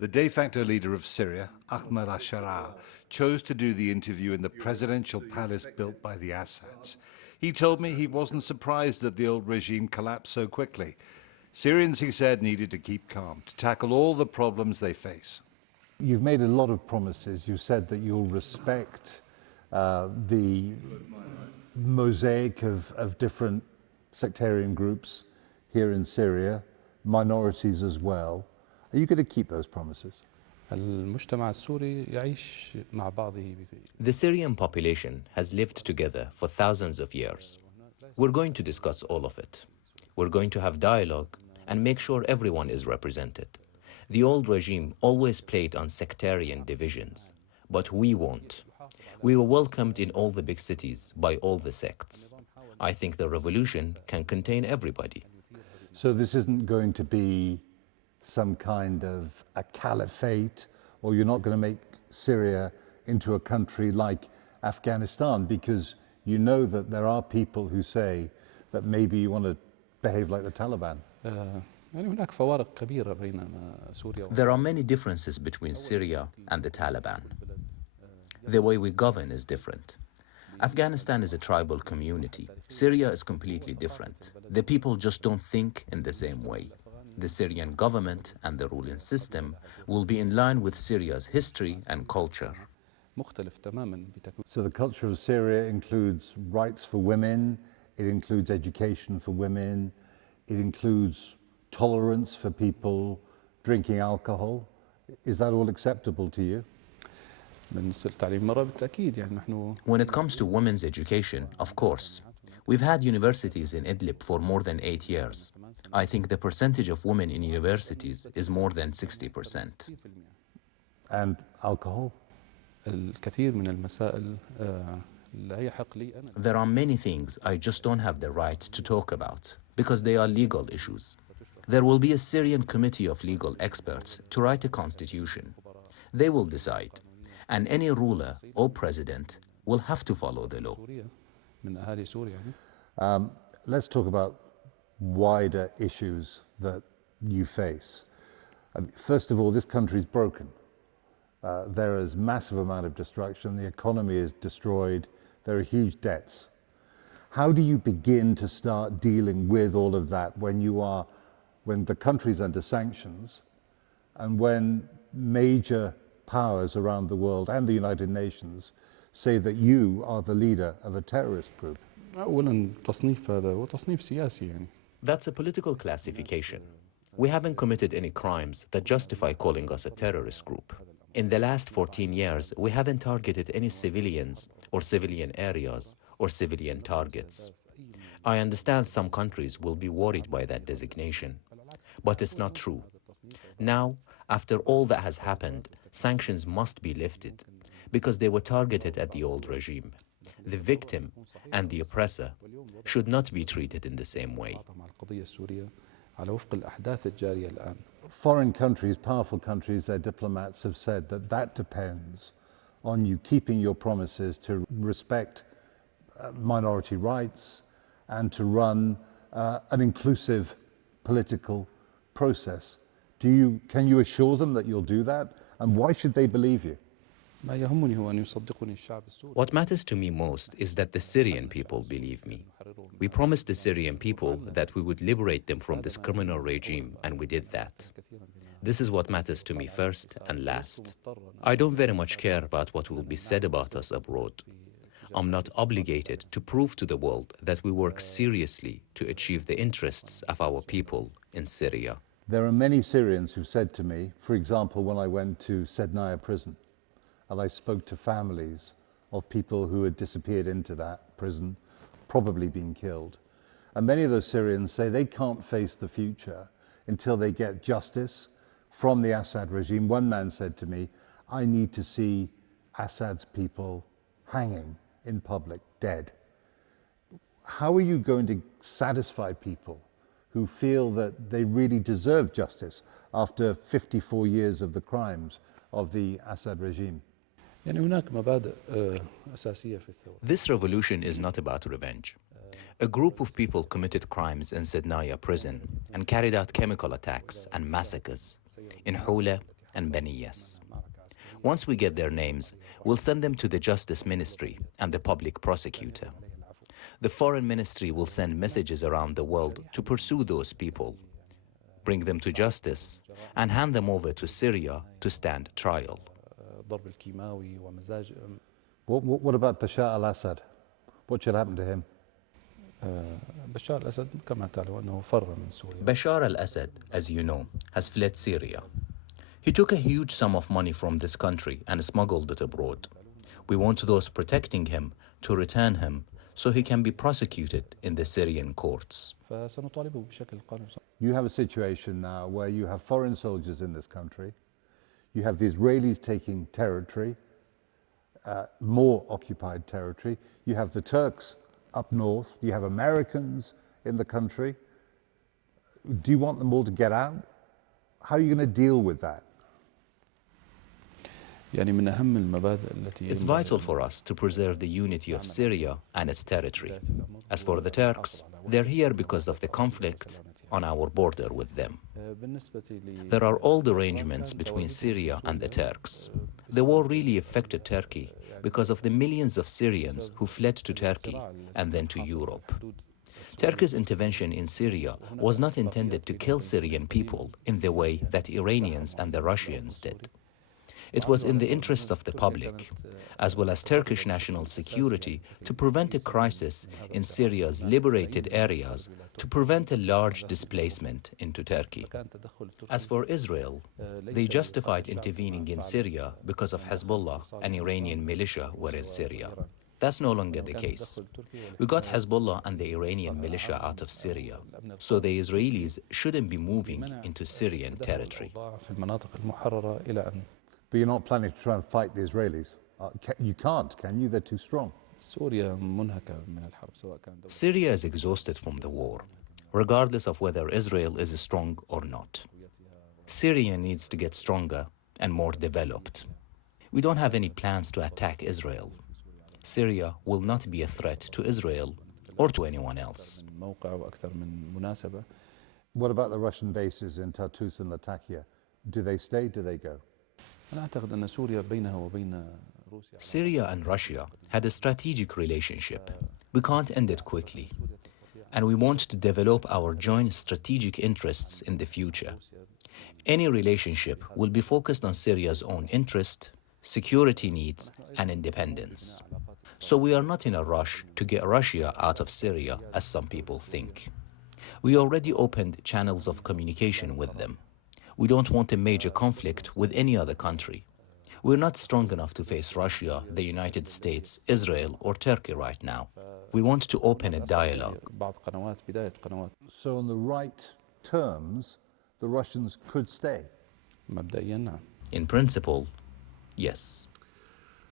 The de facto leader of Syria, Ahmed al-Sharaa, chose to do the interview in the presidential palace built by the Assads. He told me he wasn't surprised that the old regime collapsed so quickly. Syrians, he said, needed to keep calm to tackle all the problems they face. You've made a lot of promises. You said that you'll respect the mosaic of different sectarian groups here in Syria, minorities as well. Are you going to keep those promises? The Syrian population has lived together for thousands of years. We're going to discuss all of it. We're going to have dialogue and make sure everyone is represented. The old regime always played on sectarian divisions, but we won't. We were welcomed in all the big cities by all the sects. I think the revolution can contain everybody. So this isn't going to be some kind of a caliphate, or you're not going to make Syria into a country like Afghanistan, because you know that there are people who say that maybe you want to behave like the Taliban. There are many differences between Syria and the Taliban. The way we govern is different. Afghanistan is a tribal community. Syria is completely different. The people just don't think in the same way. The Syrian government and the ruling system will be in line with Syria's history and culture. So the culture of Syria includes rights for women, it includes education for women, it includes tolerance for people drinking alcohol. Is that all acceptable to you? When it comes to women's education, of course. We've had universities in Idlib for more than 8 years. I think the percentage of women in universities is more than 60%. And alcohol? There are many things I just don't have the right to talk about because they are legal issues. There will be a Syrian committee of legal experts to write a constitution. They will decide, and any ruler or president will have to follow the law. Let's talk about wider issues that you face. First of all, this country is broken. There is massive amount of destruction. The economy is destroyed. There are huge debts. How do you begin to start dealing with all of that when the country's under sanctions and when major powers around the world and the United Nations say that you are the leader of a terrorist group? That's a political classification. We haven't committed any crimes that justify calling us a terrorist group. In the last 14 years, we haven't targeted any civilians or civilian areas or civilian targets. I understand some countries will be worried by that designation, but it's not true. Now, after all that has happened, sanctions must be lifted because they were targeted at the old regime. The victim and the oppressor should not be treated in the same way. Foreign countries, powerful countries, their diplomats have said that that depends on you keeping your promises to respect minority rights and to run an inclusive political process. Can you assure them that you'll do that? And why should they believe you? What matters to me most is that the Syrian people believe me. We promised the Syrian people that we would liberate them from this criminal regime, and we did that. This is what matters to me first and last. I don't very much care about what will be said about us abroad. I'm not obligated to prove to the world that we work seriously to achieve the interests of our people in Syria. There are many Syrians who've said to me, for example, when I went to Sednaya prison, and I spoke to families of people who had disappeared into that prison, probably been killed. And many of those Syrians say they can't face the future until they get justice from the Assad regime. One man said to me, I need to see Assad's people hanging in public, dead. How are you going to satisfy people who feel that they really deserve justice after 54 years of the crimes of the Assad regime? This revolution is not about revenge. A group of people committed crimes in Sednaya prison and carried out chemical attacks and massacres in Hula, and Beniyas. Once we get their names, we'll send them to the Justice Ministry and the public prosecutor. The Foreign Ministry will send messages around the world to pursue those people, bring them to justice, and hand them over to Syria to stand trial. What about Bashar al-Assad? What should happen to him? Bashar al-Assad, as you know, has fled Syria. He took a huge sum of money from this country and smuggled it abroad. We want those protecting him to return him so he can be prosecuted in the Syrian courts. You have a situation now where you have foreign soldiers in this country, you have the Israelis taking territory, more occupied territory, you have the Turks up north, you have Americans in the country. Do you want them all to get out? How are you going to deal with that? It's vital for us to preserve the unity of Syria and its territory. As for the Turks, they're here because of the conflict on our border with them. There are old arrangements between Syria and the Turks. The war really affected Turkey because of the millions of Syrians who fled to Turkey and then to Europe. Turkey's intervention in Syria was not intended to kill Syrian people in the way that Iranians and the Russians did. It was in the interest of the public, as well as Turkish national security, to prevent a crisis in Syria's liberated areas, to prevent a large displacement into Turkey. As for Israel, they justified intervening in Syria because of Hezbollah and Iranian militia were in Syria. That's no longer the case. We got Hezbollah and the Iranian militia out of Syria, so the Israelis shouldn't be moving into Syrian territory. But you're not planning to try and fight the Israelis. You can't, can you? They're too strong. Syria is exhausted from the war, regardless of whether Israel is strong or not. Syria needs to get stronger and more developed. We don't have any plans to attack Israel. Syria will not be a threat to Israel or to anyone else. What about the Russian bases in Tartus and Latakia? Do they stay? Do they go? Syria and Russia had a strategic relationship. We can't end it quickly. And we want to develop our joint strategic interests in the future. Any relationship will be focused on Syria's own interest, security needs, and independence. So we are not in a rush to get Russia out of Syria, as some people think. We already opened channels of communication with them. We don't want a major conflict with any other country. We're not strong enough to face Russia, the United States, Israel, or Turkey right now. We want to open a dialogue. So on the right terms, the Russians could stay? In principle, yes.